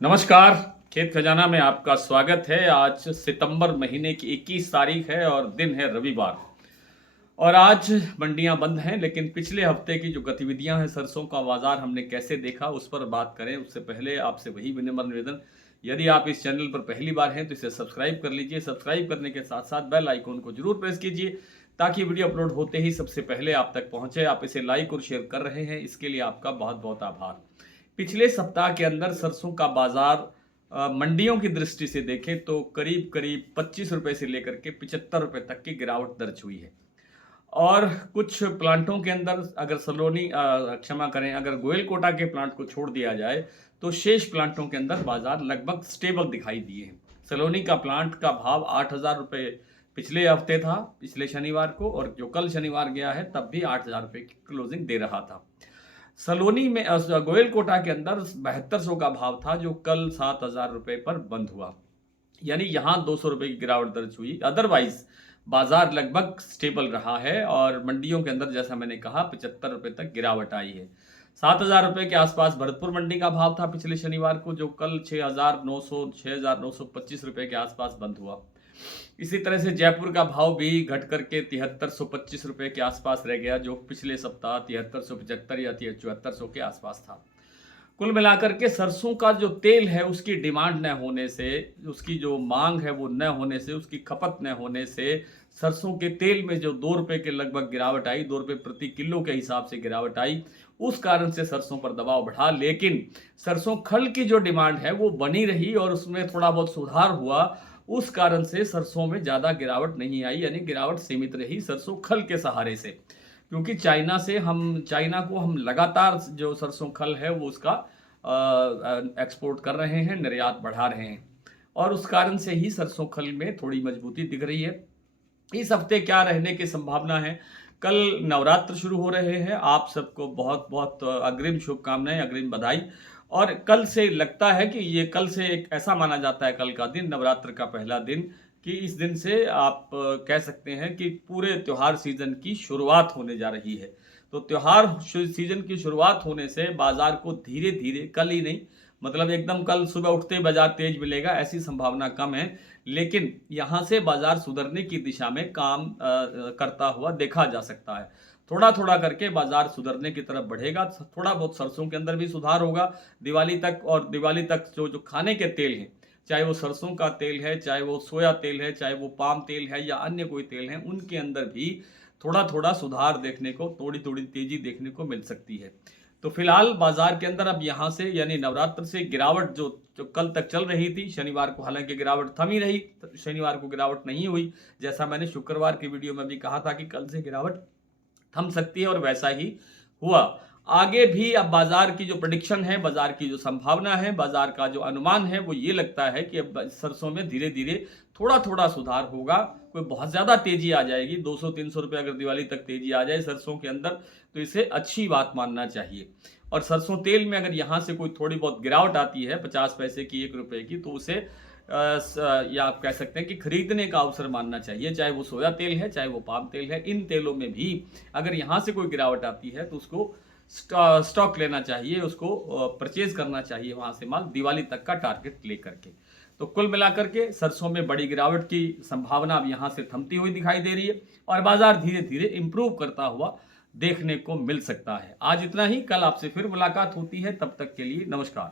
नमस्कार। खेत खजाना में आपका स्वागत है। आज सितंबर महीने की 21 तारीख है और दिन है रविवार। और आज मंडियां बंद हैं, लेकिन पिछले हफ्ते की जो गतिविधियां हैं, सरसों का बाजार हमने कैसे देखा उस पर बात करें। उससे पहले आपसे वही विनम्र निवेदन, यदि आप इस चैनल पर पहली बार हैं तो इसे सब्सक्राइब कर लीजिए। सब्सक्राइब करने के साथ साथ बेल आइकन को जरूर प्रेस कीजिए ताकि वीडियो अपलोड होते ही सबसे पहले आप तक पहुंचे। आप इसे लाइक और शेयर कर रहे हैं, इसके लिए आपका बहुत बहुत आभार। पिछले सप्ताह के अंदर सरसों का बाजार मंडियों की दृष्टि से देखें तो करीब करीब 25 रुपए से लेकर के 75 रुपए तक की गिरावट दर्ज हुई है। और कुछ प्लांटों के अंदर, अगर सलोनी क्षमा करें, अगर गोयल कोटा के प्लांट को छोड़ दिया जाए तो शेष प्लांटों के अंदर बाजार लगभग स्टेबल दिखाई दिए हैं। सलोनी का प्लांट का भाव 8,000 रुपये पिछले हफ्ते था, पिछले शनिवार को, और जो कल शनिवार गया है तब भी 8,000 रुपये की क्लोजिंग दे रहा था। सलोनी में गोयल कोटा के अंदर 7200 का भाव था, जो कल 7,000 रुपये पर बंद हुआ, यानी यहाँ 200 रुपये की गिरावट दर्ज हुई। अदरवाइज बाजार लगभग स्टेबल रहा है और मंडियों के अंदर, जैसा मैंने कहा, 75 रुपये तक गिरावट आई है। 7,000 रुपये के आसपास भरतपुर मंडी का भाव था पिछले शनिवार को, जो कल 6,925 रुपये के आसपास बंद हुआ। इसी तरह से जयपुर का भाव भी घट करके 7,325 रुपये के आसपास रह गया, जो पिछले सप्ताह 7,375 या 7,400 के आसपास था। कुल मिलाकर के सरसों का जो तेल है उसकी डिमांड न होने से, उसकी जो मांग है वो न होने से, उसकी खपत न होने से सरसों के तेल में जो 2 रुपये के लगभग गिरावट आई, 2 रुपये प्रति किलो के हिसाब से गिरावट आई, उस कारण से सरसों पर दबाव बढ़ा। लेकिन सरसों खल की जो डिमांड है वो बनी रही और उसमें थोड़ा बहुत सुधार हुआ। उस कारण से सरसों में ज़्यादा गिरावट नहीं आई, यानी गिरावट सीमित रही सरसों खल के सहारे से। क्योंकि चाइना को हम लगातार जो सरसों खल है वो उसका एक्सपोर्ट कर रहे हैं, निर्यात बढ़ा रहे हैं, और उस कारण से ही सरसों खल में थोड़ी मजबूती दिख रही है। इस हफ्ते क्या रहने की संभावना है? कल नवरात्र शुरू हो रहे हैं, आप सबको बहुत बहुत अग्रिम शुभकामनाएं, अग्रिम बधाई। और कल से लगता है कि ये कल से एक ऐसा माना जाता है, कल का दिन नवरात्र का पहला दिन, कि इस दिन से आप कह सकते हैं कि पूरे त्यौहार सीजन की शुरुआत होने जा रही है। तो त्यौहार सीजन की शुरुआत होने से बाजार को धीरे धीरे, कल ही नहीं, मतलब एकदम कल सुबह उठते बाजार तेज मिलेगा ऐसी संभावना कम है, लेकिन यहाँ से बाजार सुधरने की दिशा में काम करता हुआ देखा जा सकता है। थोड़ा थोड़ा करके बाजार सुधरने की तरफ बढ़ेगा। थोड़ा बहुत सरसों के अंदर भी सुधार होगा दिवाली तक, और दिवाली तक जो जो खाने के तेल हैं, चाहे वो सरसों का तेल है, चाहे वो सोया तेल है, चाहे वो पाम तेल है या अन्य कोई तेल है, उनके अंदर भी थोड़ा थोड़ा सुधार देखने को, थोड़ी थोड़ी तेजी देखने को मिल सकती है। तो फिलहाल बाजार के अंदर अब यहाँ से, यानी नवरात्र से गिरावट जो जो कल तक चल रही थी, शनिवार को हालांकि गिरावट थमी रही, शनिवार को गिरावट नहीं हुई, जैसा मैंने शुक्रवार की वीडियो में भी कहा था कि कल से गिरावट थम सकती है, और वैसा ही हुआ। आगे भी अब बाजार की जो प्रेडिक्शन है, बाजार की जो संभावना है, बाजार का जो अनुमान है, वो ये लगता है कि अब सरसों में धीरे धीरे थोड़ा थोड़ा सुधार होगा। कोई बहुत ज़्यादा तेजी आ जाएगी, 200-300 रुपये अगर दिवाली तक तेजी आ जाए सरसों के अंदर, तो इसे अच्छी बात मानना चाहिए। और सरसों तेल में अगर यहाँ से कोई थोड़ी बहुत गिरावट आती है, 50 पैसे की, 1 रुपये की, तो उसे या आप कह सकते हैं कि खरीदने का अवसर मानना चाहिए। चाहे वो सोया तेल है, चाहे वो पाम तेल है, इन तेलों में भी अगर यहाँ से कोई गिरावट आती है तो उसको स्टॉक लेना चाहिए, उसको परचेज करना चाहिए वहाँ से माल, दिवाली तक का टारगेट लेकर के। तो कुल मिलाकर के सरसों में बड़ी गिरावट की संभावना अब यहाँ से थमती हुई दिखाई दे रही है, और बाजार धीरे धीरे इंप्रूव करता हुआ देखने को मिल सकता है। आज इतना ही, कल आपसे फिर मुलाकात होती है, तब तक के लिए नमस्कार।